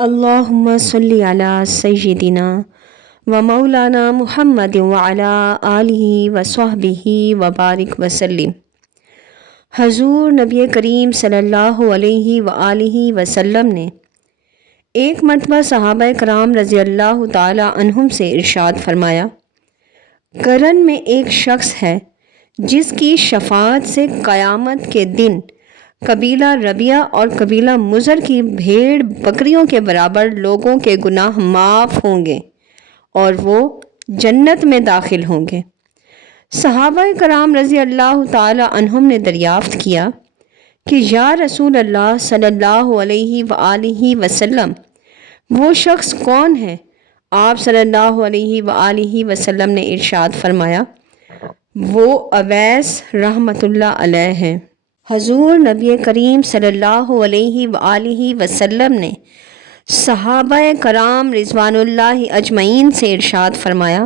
اللہم صلی علی سیدنا و مولانا محمد وعلی آلہ و صحبہ وبارک وسلم۔ حضور نبی کریم صلی اللہ علیہ وآلہ وسلم نے ایک مرتبہ صحابہ کرام رضی اللہ تعالی عنہم سے ارشاد فرمایا، قرن میں ایک شخص ہے جس کی شفاعت سے قیامت کے دن قبیلہ ربیہ اور قبیلہ مضر کی بھیڑ بکریوں کے برابر لوگوں کے گناہ معاف ہوں گے اور وہ جنت میں داخل ہوں گے۔ صحابہ کرام رضی اللہ تعالی عنہم نے دریافت کیا کہ یا رسول اللہ صلی اللہ علیہ وآلہ وسلم، وہ شخص کون ہے؟ آپ صلی اللہ علیہ وآلہ وسلم نے ارشاد فرمایا، وہ اویس رحمۃ اللہ علیہ ہے۔ حضور نبی کریم صلی اللہ علیہ وآلہ وسلم نے صحابہ کرام رضوان اللہ اجمعین سے ارشاد فرمایا،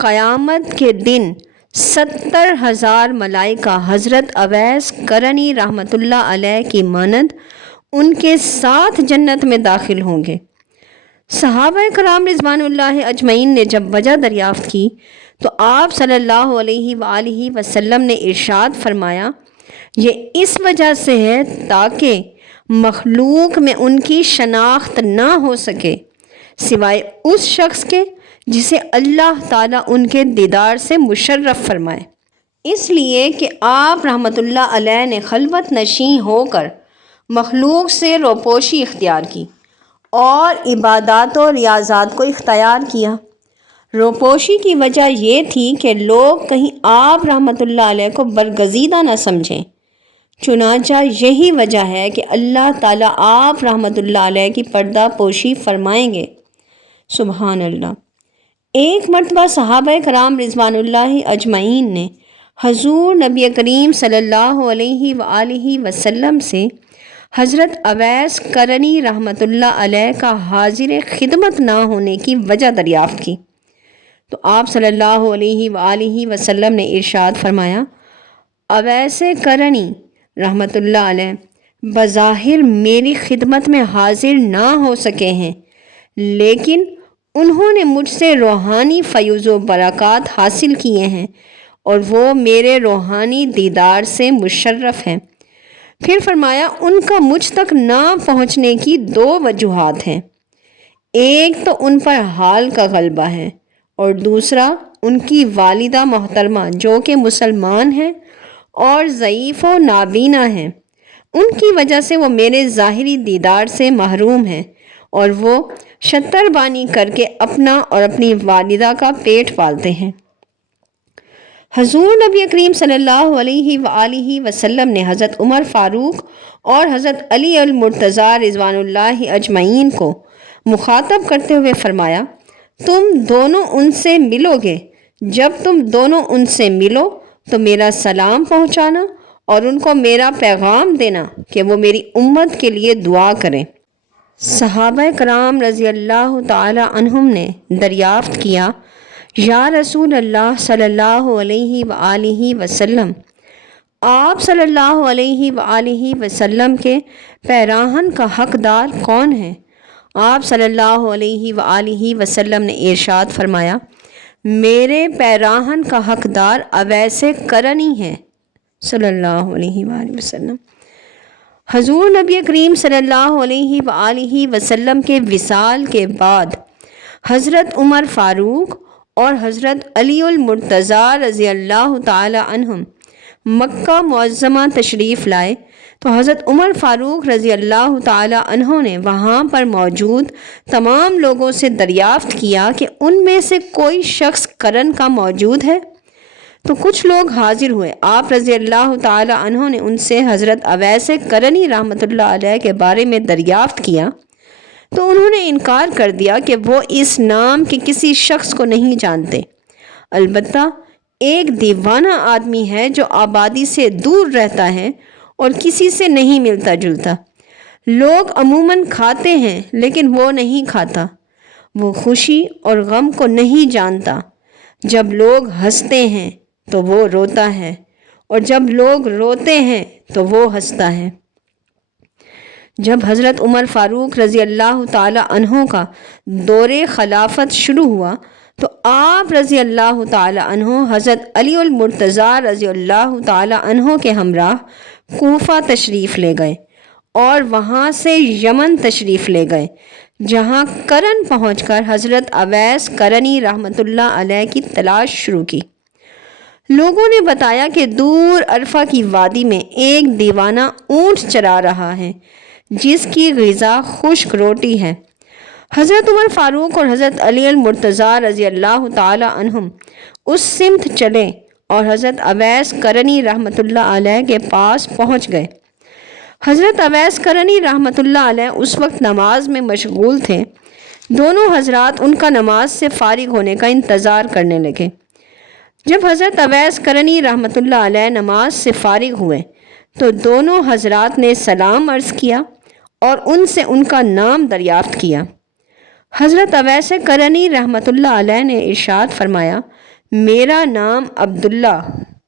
قیامت کے دن 70,000 ملائکہ حضرت اویس قرنی رحمۃ اللہ علیہ کی مانند ان کے ساتھ جنت میں داخل ہوں گے۔ صحابہ کرام رضوان اللہ اجمعین نے جب وجہ دریافت کی تو آپ صلی اللہ علیہ وآلہ وسلم نے ارشاد فرمایا، یہ اس وجہ سے ہے تاکہ مخلوق میں ان کی شناخت نہ ہو سکے سوائے اس شخص کے جسے اللہ تعالیٰ ان کے دیدار سے مشرف فرمائے۔ اس لیے کہ آپ رحمۃ اللہ علیہ نے خلوت نشین ہو کر مخلوق سے روپوشی اختیار کی اور عبادات و ریاضات کو اختیار کیا۔ روپوشی کی وجہ یہ تھی کہ لوگ کہیں آپ رحمۃ اللہ علیہ کو برگزیدہ نہ سمجھیں، چنانچہ یہی وجہ ہے کہ اللہ تعالیٰ آپ رحمۃ اللہ علیہ کی پردہ پوشی فرمائیں گے۔ سبحان اللہ۔ ایک مرتبہ صحابہ کرام رضوان اللہ اجمعین نے حضور نبی کریم صلی اللہ علیہ وآلہ وسلم سے حضرت اویس قرنی رحمۃ اللہ علیہ کا حاضر خدمت نہ ہونے کی وجہ دریافت کی تو آپ صلی اللہ علیہ وآلہ وسلم نے ارشاد فرمایا، اویس قرنی رحمۃ اللہ علیہ بظاہر میری خدمت میں حاضر نہ ہو سکے ہیں، لیکن انہوں نے مجھ سے روحانی فیض و برکات حاصل کیے ہیں اور وہ میرے روحانی دیدار سے مشرف ہیں۔ پھر فرمایا، ان کا مجھ تک نہ پہنچنے کی 2 وجوہات ہیں، ایک تو ان پر حال کا غلبہ ہے اور دوسرا ان کی والدہ محترمہ جو کہ مسلمان ہیں اور ضعیف و نابینا ہیں، ان کی وجہ سے وہ میرے ظاہری دیدار سے محروم ہیں اور وہ شتربانی کر کے اپنا اور اپنی والدہ کا پیٹ پالتے ہیں۔ حضور نبی کریم صلی اللہ علیہ وآلہ وسلم نے حضرت عمر فاروق اور حضرت علی المرتضیٰ رضوان اللہ اجمعین کو مخاطب کرتے ہوئے فرمایا، تم دونوں ان سے ملو گے، جب تم دونوں ان سے ملو تو میرا سلام پہنچانا اور ان کو میرا پیغام دینا کہ وہ میری امت کے لیے دعا کریں۔ صحابہ کرام رضی اللہ تعالی عنہم نے دریافت کیا، یا رسول اللہ صلی اللہ علیہ وآلہ وسلم، آپ صلی اللہ علیہ وآلہ وسلم کے پیراہن کا حقدار کون ہے؟ آپ صلی اللہ علیہ وآلہ وسلم نے ارشاد فرمایا، میرے پیراہن کا حقدار اویس قرنی ہے صلی اللہ علیہ وآلہ وسلم۔ حضور نبی کریم صلی اللہ علیہ وآلہ وسلم کے وصال کے بعد حضرت عمر فاروق اور حضرت علی المرتضیٰ رضی اللہ تعالی عنہم مکہ معظمہ تشریف لائے تو حضرت عمر فاروق رضی اللہ تعالی عنہ نے وہاں پر موجود تمام لوگوں سے دریافت کیا کہ ان میں سے کوئی شخص قرن کا موجود ہے؟ تو کچھ لوگ حاضر ہوئے۔ آپ رضی اللہ تعالی عنہ نے ان سے حضرت اویس قرنی رحمۃ اللہ علیہ کے بارے میں دریافت کیا تو انہوں نے انکار کر دیا کہ وہ اس نام کے کسی شخص کو نہیں جانتے، البتہ ایک دیوانہ آدمی ہے جو آبادی سے دور رہتا ہے اور کسی سے نہیں ملتا جلتا۔ لوگ عموماً کھاتے ہیں لیکن وہ نہیں کھاتا، وہ خوشی اور غم کو نہیں جانتا، جب لوگ ہنستے ہیں تو وہ روتا ہے اور جب لوگ روتے ہیں تو وہ ہنستا ہے۔ جب حضرت عمر فاروق رضی اللہ تعالی عنہ کا دور خلافت شروع ہوا تو آپ رضی اللہ تعالی عنہ حضرت علی المرتضیٰ رضی اللہ تعالی عنہ کے ہمراہ کوفہ تشریف لے گئے اور وہاں سے یمن تشریف لے گئے، جہاں کرن پہنچ کر حضرت اویس کرنی رحمۃ اللہ علیہ کی تلاش شروع کی۔ لوگوں نے بتایا کہ دور عرفہ کی وادی میں ایک دیوانہ اونٹ چرا رہا ہے جس کی غذا خشک روٹی ہے۔ حضرت عمر فاروق اور حضرت علی المرتضیٰ رضی اللہ تعالی عنہم اس سمت چلے اور حضرت اویس کرنی رحمۃ اللہ علیہ کے پاس پہنچ گئے۔ حضرت اویس کرنی رحمۃ اللہ علیہ اس وقت نماز میں مشغول تھے۔ دونوں حضرات ان کا نماز سے فارغ ہونے کا انتظار کرنے لگے۔ جب حضرت اویس کرنی رحمۃ اللہ علیہ نماز سے فارغ ہوئے تو دونوں حضرات نے سلام عرض کیا اور ان سے ان کا نام دریافت کیا۔ حضرت اویس کرنی رحمۃ اللہ علیہ نے ارشاد فرمایا، میرا نام عبداللہ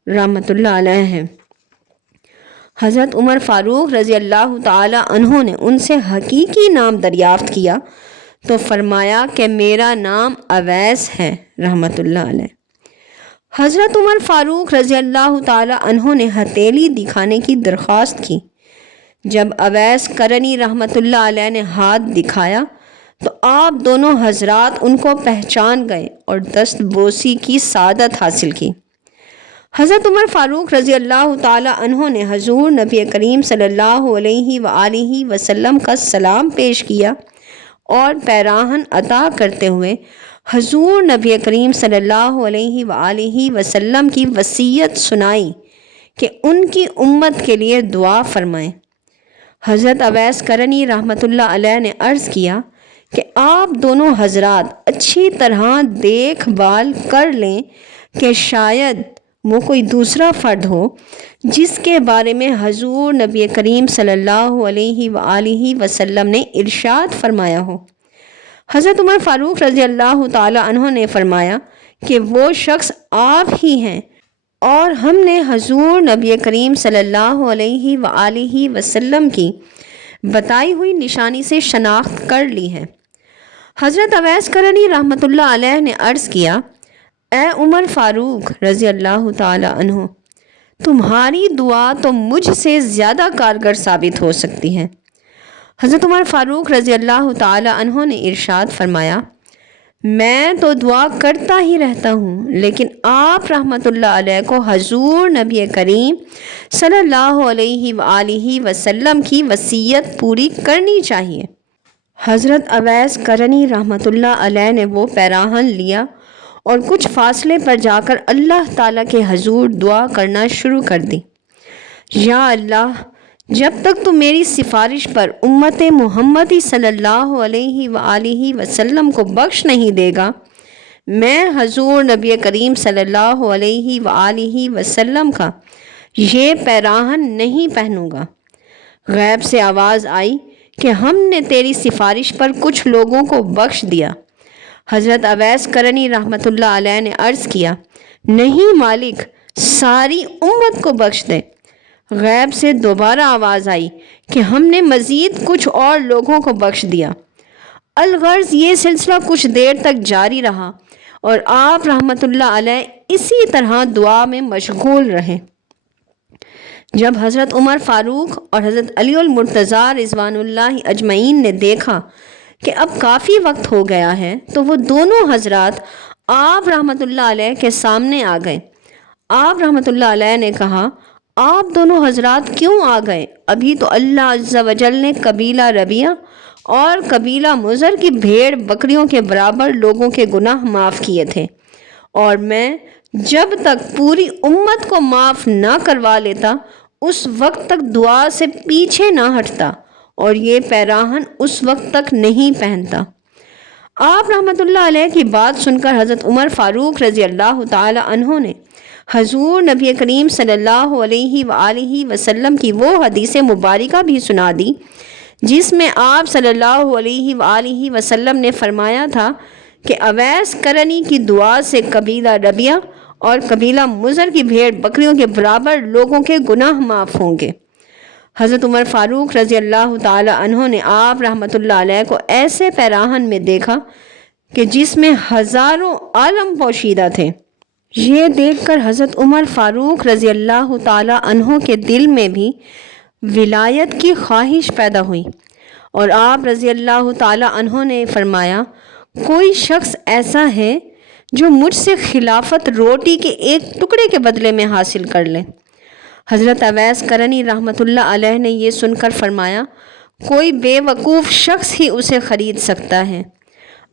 رحمۃ اللہ علیہ ہے۔ حضرت عمر فاروق رضی اللہ تعالی عنہ نے ان سے حقیقی نام دریافت کیا تو فرمایا کہ میرا نام اویس ہے رحمۃ اللہ علیہ۔ حضرت عمر فاروق رضی اللہ تعالی عنہ نے ہتھیلی دکھانے کی درخواست کی۔ جب اویس کرنی رحمۃ اللہ علیہ نے ہاتھ دکھایا تو آپ دونوں حضرات ان کو پہچان گئے اور دست بوسی کی سعادت حاصل کی۔ حضرت عمر فاروق رضی اللہ تعالی عنہ نے حضور نبی کریم صلی اللہ علیہ وآلہ وسلم کا سلام پیش کیا اور پیراہن عطا کرتے ہوئے حضور نبی کریم صلی اللہ علیہ وآلہ وسلم کی وصیت سنائی کہ ان کی امت کے لیے دعا فرمائیں۔ حضرت اویس کرنی رحمۃ اللہ علیہ نے عرض کیا کہ آپ دونوں حضرات اچھی طرح دیکھ بھال کر لیں کہ شاید وہ کوئی دوسرا فرد ہو جس کے بارے میں حضور نبی کریم صلی اللہ علیہ وآلہ وسلم نے ارشاد فرمایا ہو۔ حضرت عمر فاروق رضی اللہ تعالی عنہ نے فرمایا کہ وہ شخص آپ ہی ہیں اور ہم نے حضور نبی کریم صلی اللہ علیہ وآلہ وسلم کی بتائی ہوئی نشانی سے شناخت کر لی ہے۔ حضرت اویس کرنی رحمۃ اللہ علیہ نے عرض کیا، اے عمر فاروق رضی اللہ تعالی عنہ، تمہاری دعا تو مجھ سے زیادہ کارگر ثابت ہو سکتی ہے۔ حضرت عمر فاروق رضی اللہ تعالی عنہ نے ارشاد فرمایا، میں تو دعا کرتا ہی رہتا ہوں، لیکن آپ رحمۃ اللہ علیہ کو حضور نبی کریم صلی اللہ علیہ وآلہ وسلم کی وصیت پوری کرنی چاہیے۔ حضرت اویس کرنی رحمۃ اللہ علیہ نے وہ پیراہن لیا اور کچھ فاصلے پر جا کر اللہ تعالیٰ کے حضور دعا کرنا شروع کر دی، یا اللہ، جب تک تو میری سفارش پر امت محمدی صلی اللہ علیہ وآلہ وسلم کو بخش نہیں دے گا، میں حضور نبی کریم صلی اللہ علیہ وآلہ وسلم کا یہ پیراہن نہیں پہنوں گا۔ غیب سے آواز آئی کہ ہم نے تیری سفارش پر کچھ لوگوں کو بخش دیا۔ حضرت اویس کرنی رحمۃ اللہ علیہ نے عرض کیا، نہیں مالک، ساری امت کو بخش دے۔ غیب سے دوبارہ آواز آئی کہ ہم نے مزید کچھ اور لوگوں کو بخش دیا۔ الغرض یہ سلسلہ کچھ دیر تک جاری رہا اور آپ رحمۃ اللہ علیہ اسی طرح دعا میں مشغول رہے۔ جب حضرت عمر فاروق اور حضرت علی المرتضیٰ رضوان اللہ اجمعین نے دیکھا کہ اب کافی وقت ہو گیا ہے تو وہ دونوں حضرات آپ رحمۃ اللہ علیہ کے سامنے آ گئے۔ آپ رحمۃ اللہ علیہ نے کہا، آپ دونوں حضرات کیوں آ گئے؟ ابھی تو اللہ عز و جل نے قبیلہ ربیہ اور قبیلہ مضر کی بھیڑ بکریوں کے برابر لوگوں کے گناہ معاف کیے تھے، اور میں جب تک پوری امت کو معاف نہ کروا لیتا اس وقت تک دعا سے پیچھے نہ ہٹتا اور یہ پیراہن اس وقت تک نہیں پہنتا۔ آپ رحمۃ اللہ علیہ کی بات سن کر حضرت عمر فاروق رضی اللہ تعالی عنہ نے حضور نبی کریم صلی اللہ علیہ وآلہ وسلم کی وہ حدیث مبارکہ بھی سنا دی جس میں آپ صلی اللہ علیہ وآلہ وسلم نے فرمایا تھا کہ اویس کرنی کی دعا سے قبیلہ ربیہ اور قبیلہ مضر کی بھیڑ بکریوں کے برابر لوگوں کے گناہ معاف ہوں گے۔ حضرت عمر فاروق رضی اللہ تعالی عنہ نے آپ رحمۃ اللہ علیہ کو ایسے پیراہن میں دیکھا کہ جس میں ہزاروں عالم پوشیدہ تھے۔ یہ دیکھ کر حضرت عمر فاروق رضی اللہ تعالی عنہ کے دل میں بھی ولایت کی خواہش پیدا ہوئی، اور آپ رضی اللہ تعالی عنہ نے فرمایا، کوئی شخص ایسا ہے جو مجھ سے خلافت روٹی کے ایک ٹکڑے کے بدلے میں حاصل کر لے۔ حضرت اویس کرنی رحمۃ اللہ علیہ نے یہ سن کر فرمایا، کوئی بے وقوف شخص ہی اسے خرید سکتا ہے۔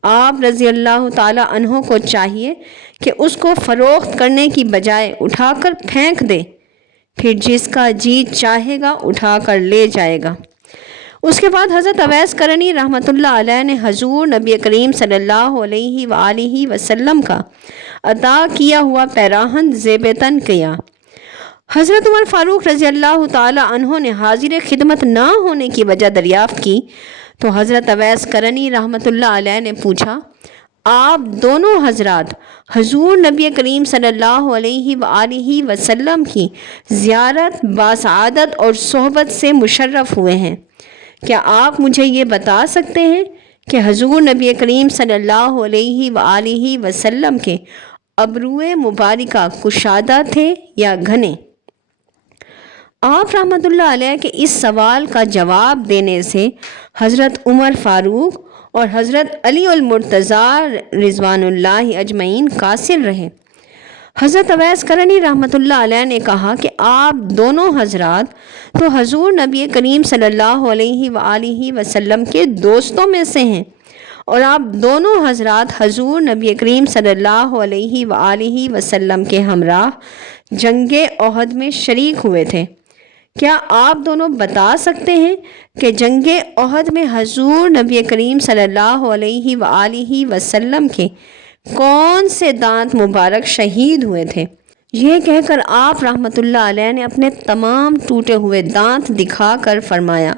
آپ رضی اللہ تعالی عنہ کو چاہیے کہ اس کو فروخت کرنے کی بجائے اٹھا کر پھینک دے، پھر جس کا جی چاہے گا اٹھا کر لے جائے گا۔ اس کے بعد حضرت اویس کرنی رحمۃ اللہ علیہ نے حضور نبی کریم صلی اللہ علیہ وآلہ وسلم کا عطا کیا ہوا پیراہن زیب تن کیا۔ حضرت عمر فاروق رضی اللہ تعالی عنہ نے حاضر خدمت نہ ہونے کی وجہ دریافت کی تو حضرت اویس کرنی رحمۃ اللہ علیہ نے پوچھا، آپ دونوں حضرات حضور نبی کریم صلی اللہ علیہ وآلہ وسلم کی زیارت، باسعادت اور صحبت سے مشرف ہوئے ہیں، کیا آپ مجھے یہ بتا سکتے ہیں کہ حضور نبی کریم صلی اللہ علیہ وآلہ وسلم کے ابروئے مبارکہ کشادہ تھے یا گھنے؟ آپ رحمۃ اللہ علیہ کے اس سوال کا جواب دینے سے حضرت عمر فاروق اور حضرت علی المرتضیٰ رضوان اللہ اجمعین قاصر رہے۔ حضرت اویس کرنی رحمۃ اللہ علیہ نے کہا کہ آپ دونوں حضرات تو حضور نبی کریم صلی اللہ علیہ وآلہ وسلم کے دوستوں میں سے ہیں، اور آپ دونوں حضرات حضور نبی کریم صلی اللہ علیہ وآلہ وسلم کے ہمراہ جنگ احد میں شریک ہوئے تھے۔ کیا آپ دونوں بتا سکتے ہیں کہ جنگ احد میں حضور نبی کریم صلی اللہ علیہ وآلہ وسلم کے کون سے دانت مبارک شہید ہوئے تھے؟ یہ کہہ کر آپ رحمۃ اللہ علیہ نے اپنے تمام ٹوٹے ہوئے دانت دکھا کر فرمایا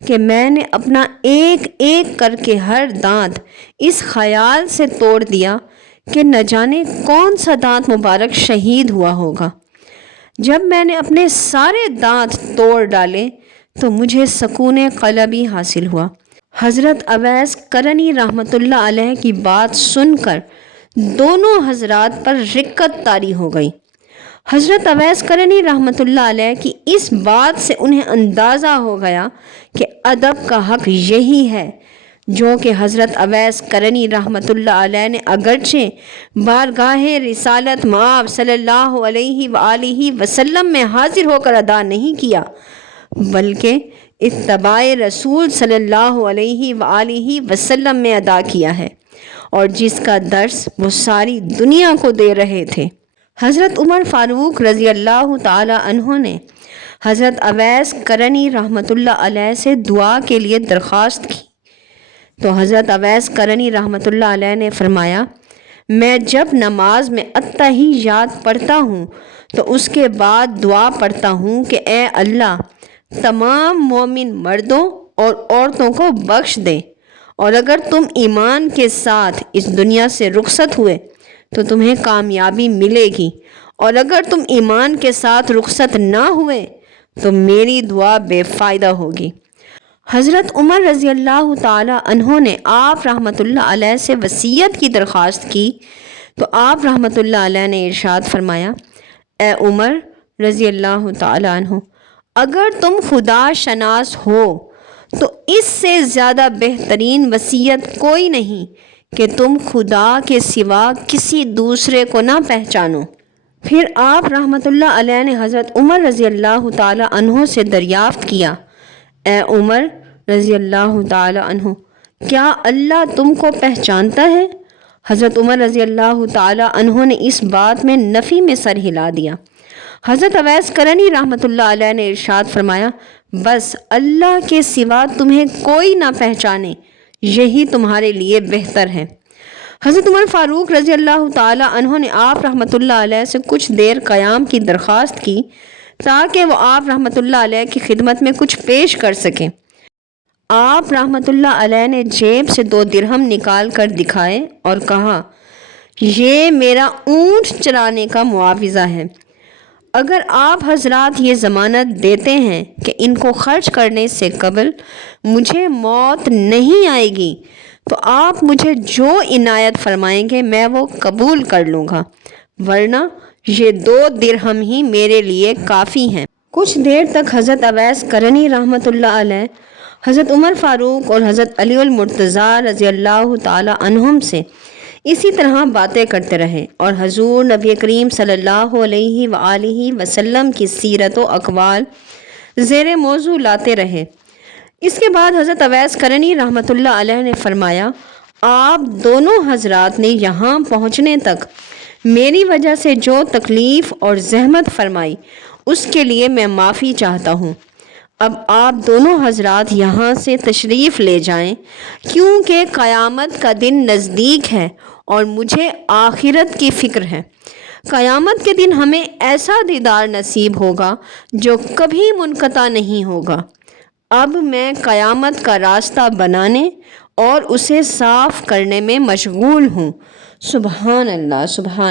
کہ میں نے اپنا ایک ایک کر کے ہر دانت اس خیال سے توڑ دیا کہ نہ جانے کون سا دانت مبارک شہید ہوا ہوگا۔ جب میں نے اپنے سارے دانت توڑ ڈالے تو مجھے سکون قلبی حاصل ہوا۔ حضرت اویس کرنی رحمۃ اللہ علیہ کی بات سن کر دونوں حضرات پر رقت طاری ہو گئی۔ حضرت اویس کرنی رحمۃ اللہ علیہ کی اس بات سے انہیں اندازہ ہو گیا کہ ادب کا حق یہی ہے جو کہ حضرت اویس کرنی رحمۃ اللہ علیہ نے اگرچہ بارگاہ رسالت مآب صلی اللہ علیہ وآلہ وسلم میں حاضر ہو کر ادا نہیں کیا، بلکہ اتباع رسول صلی اللہ علیہ وآلہ وسلم میں ادا کیا ہے، اور جس کا درس وہ ساری دنیا کو دے رہے تھے۔ حضرت عمر فاروق رضی اللہ تعالی عنہ نے حضرت اویس کرنی رحمۃ اللہ علیہ سے دعا کے لیے درخواست کی تو حضرت اویس کرنی رحمۃ اللہ علیہ نے فرمایا، میں جب نماز میں التحیات پڑھتا ہوں تو اس کے بعد دعا پڑھتا ہوں کہ اے اللہ تمام مومن مردوں اور عورتوں کو بخش دے، اور اگر تم ایمان کے ساتھ اس دنیا سے رخصت ہوئے تو تمہیں کامیابی ملے گی، اور اگر تم ایمان کے ساتھ رخصت نہ ہوئے تو میری دعا بے فائدہ ہوگی۔ حضرت عمر رضی اللہ تعالی عنہ نے آپ رحمۃ اللہ علیہ سے وصیت کی درخواست کی تو آپ رحمۃ اللہ علیہ نے ارشاد فرمایا، اے عمر رضی اللہ تعالی عنہ، اگر تم خدا شناس ہو تو اس سے زیادہ بہترین وصیت کوئی نہیں کہ تم خدا کے سوا کسی دوسرے کو نہ پہچانو۔ پھر آپ رحمۃ اللہ علیہ نے حضرت عمر رضی اللہ تعالی عنہ سے دریافت کیا، اے عمر رضی اللہ تعالی عنہ، کیا اللہ تم کو پہچانتا ہے؟ حضرت عمر رضی اللہ تعالی عنہ نے اس بات میں نفی میں سر ہلا دیا۔ حضرت اویس کرنی رحمۃ اللہ علیہ نے ارشاد فرمایا، بس اللہ کے سوا تمہیں کوئی نہ پہچانے، یہی تمہارے لیے بہتر ہے۔ حضرت عمر فاروق رضی اللہ تعالی عنہ نے آپ رحمۃ اللہ علیہ سے کچھ دیر قیام کی درخواست کی تاکہ وہ آپ رحمۃ اللہ علیہ کی خدمت میں کچھ پیش کر سکیں۔ آپ رحمۃ اللہ علیہ نے جیب سے 2 درہم نکال کر دکھائے اور کہا، یہ میرا اونٹ چرانے کا معاوضہ ہے، اگر آپ حضرات یہ ضمانت دیتے ہیں کہ ان کو خرچ کرنے سے قبل مجھے موت نہیں آئے گی تو آپ مجھے جو عنایت فرمائیں گے میں وہ قبول کر لوں گا، ورنہ یہ 2 درہم ہی میرے لیے کافی ہیں۔ کچھ دیر تک حضرت اویس کرنی رحمۃ اللہ علیہ حضرت عمر فاروق اور حضرت علی المرتضیٰ رضی اللہ تعالی عنہم سے اسی طرح باتیں کرتے رہے اور حضور نبی کریم صلی اللہ علیہ وآلہ وسلم کی سیرت و اقوال زیر موضوع لاتے رہے۔ اس کے بعد حضرت اویس کرنی رحمۃ اللہ علیہ نے فرمایا، آپ دونوں حضرات نے یہاں پہنچنے تک میری وجہ سے جو تکلیف اور زحمت فرمائی اس کے لیے میں معافی چاہتا ہوں۔ اب آپ دونوں حضرات یہاں سے تشریف لے جائیں، کیونکہ قیامت کا دن نزدیک ہے اور مجھے آخرت کی فکر ہے۔ قیامت کے دن ہمیں ایسا دیدار نصیب ہوگا جو کبھی منقطع نہیں ہوگا۔ اب میں قیامت کا راستہ بنانے اور اسے صاف کرنے میں مشغول ہوں۔ سبحان اللہ، سبحان